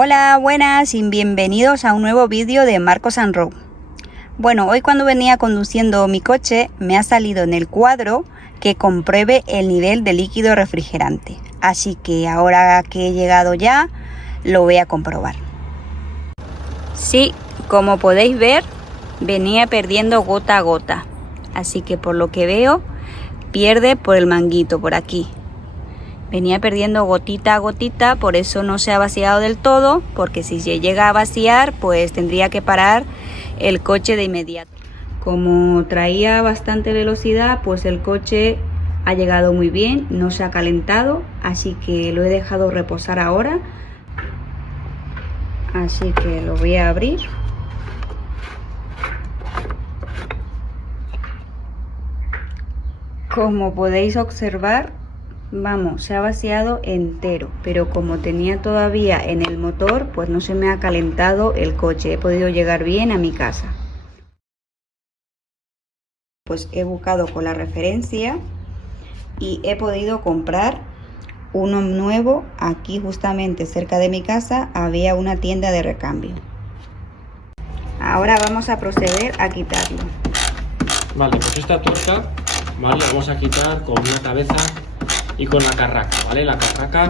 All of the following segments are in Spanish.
Hola, buenas y bienvenidos a un nuevo vídeo de Marcos and Row. Bueno, hoy cuando venía conduciendo mi coche me ha salido en el cuadro que compruebe el nivel de líquido refrigerante. Así que ahora que he llegado ya, lo voy a comprobar. Sí, como podéis ver, venía perdiendo gota a gota. Así que por lo que veo, pierde por el manguito, por aquí. Venía perdiendo gotita a gotita, por eso no se ha vaciado del todo, porque si se llega a vaciar, pues tendría que parar el coche de inmediato. Como traía bastante velocidad, pues el coche ha llegado muy bien, no se ha calentado, así que lo he dejado reposar ahora. Así que lo voy a abrir. Como podéis observar, vamos, se ha vaciado entero, pero como tenía todavía en el motor, pues no se me ha calentado el coche. He podido llegar bien a mi casa. Pues he buscado con la referencia y he podido comprar uno nuevo. Aquí justamente cerca de mi casa había una tienda de recambio. Ahora vamos a proceder a quitarlo. Vale, pues esta tuerca, vale, la vamos a quitar con una cabeza y con la carraca, ¿vale? La carraca,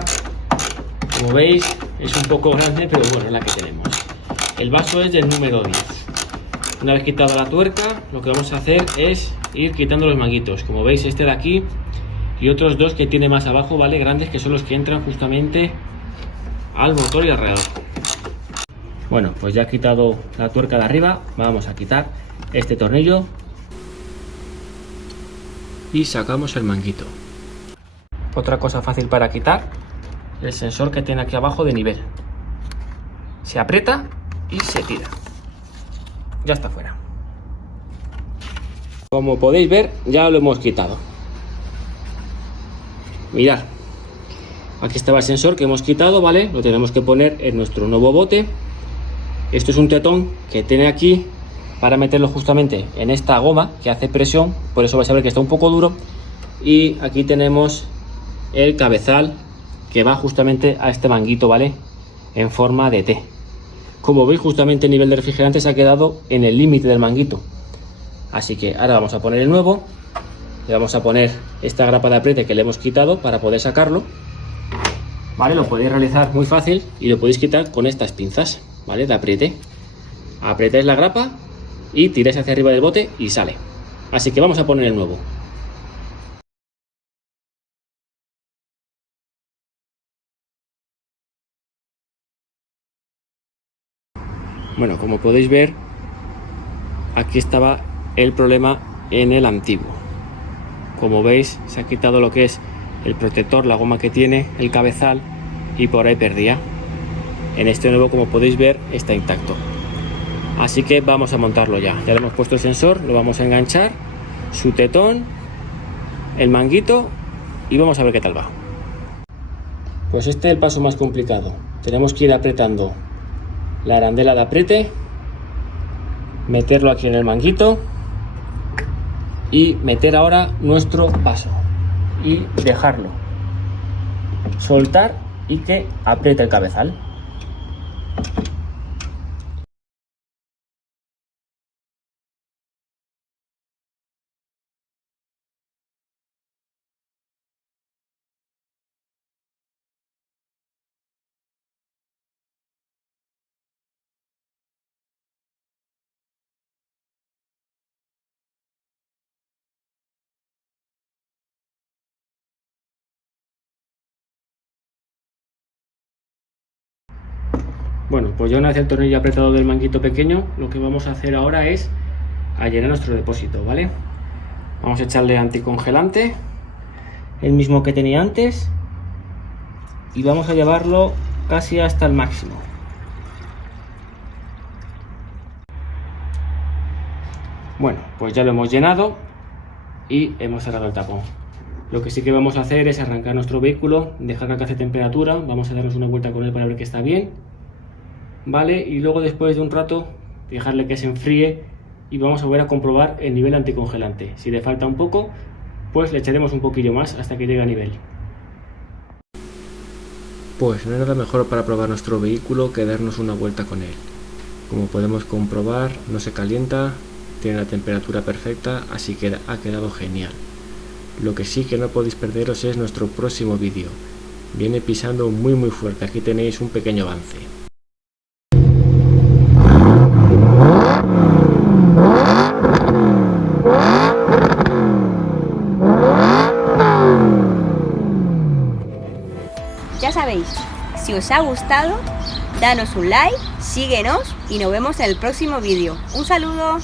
como veis, es un poco grande, pero bueno, es la que tenemos. El vaso es del número 10. Una vez quitada la tuerca, lo que vamos a hacer es ir quitando los manguitos. Como veis, este de aquí y otros dos que tiene más abajo, ¿vale? Grandes, que son los que entran justamente al motor y al radiador. Bueno, pues ya he quitado la tuerca de arriba, vamos a quitar este tornillo y sacamos el manguito. Otra cosa fácil para quitar, el sensor que tiene aquí abajo de nivel. Se aprieta y se tira. Ya está fuera. Como podéis ver, ya lo hemos quitado. Mirad, aquí estaba el sensor que hemos quitado, ¿vale? Lo tenemos que poner en nuestro nuevo bote. Esto es un tetón que tiene aquí para meterlo justamente en esta goma que hace presión, por eso vais a ver que está un poco duro. Y aquí tenemos el cabezal que va justamente a este manguito, ¿vale? En forma de T. Como veis, justamente el nivel de refrigerante se ha quedado en el límite del manguito. Así que ahora vamos a poner el nuevo. Le vamos a poner esta grapa de apriete que le hemos quitado para poder sacarlo, ¿vale? Lo podéis realizar muy fácil y lo podéis quitar con estas pinzas, ¿vale? De apriete. Apretáis la grapa y tiráis hacia arriba del bote y sale. Así que vamos a poner el nuevo. Bueno, como podéis ver, aquí estaba el problema en el antiguo. Como veis, se ha quitado lo que es el protector, la goma que tiene, el cabezal, y por ahí perdía. En este nuevo, como podéis ver, está intacto. Así que vamos a montarlo ya. Ya le hemos puesto el sensor, lo vamos a enganchar, su tetón, el manguito, y vamos a ver qué tal va. Pues este es el paso más complicado. Tenemos que ir apretando la arandela de apriete, meterlo aquí en el manguito y meter ahora nuestro vaso y dejarlo soltar y que apriete el cabezal. Bueno, pues ya una vez el tornillo apretado del manguito pequeño, lo que vamos a hacer ahora es a llenar nuestro depósito, ¿vale? Vamos a echarle anticongelante, el mismo que tenía antes, y vamos a llevarlo casi hasta el máximo. Bueno, pues ya lo hemos llenado y hemos cerrado el tapón. Lo que sí que vamos a hacer es arrancar nuestro vehículo, dejar que alcance temperatura, vamos a darnos una vuelta con él para ver que está bien, ¿vale? Y luego, después de un rato, dejarle que se enfríe y vamos a volver a comprobar el nivel anticongelante. Si le falta un poco, pues le echaremos un poquillo más hasta que llegue a nivel. Pues no hay nada mejor para probar nuestro vehículo que darnos una vuelta con él. Como podemos comprobar, no se calienta, tiene la temperatura perfecta, así que ha quedado genial. Lo que sí que no podéis perderos es nuestro próximo vídeo. Viene pisando muy fuerte, aquí tenéis un pequeño avance. Ya sabéis, si os ha gustado, danos un like, síguenos y nos vemos en el próximo vídeo. ¡Un saludo!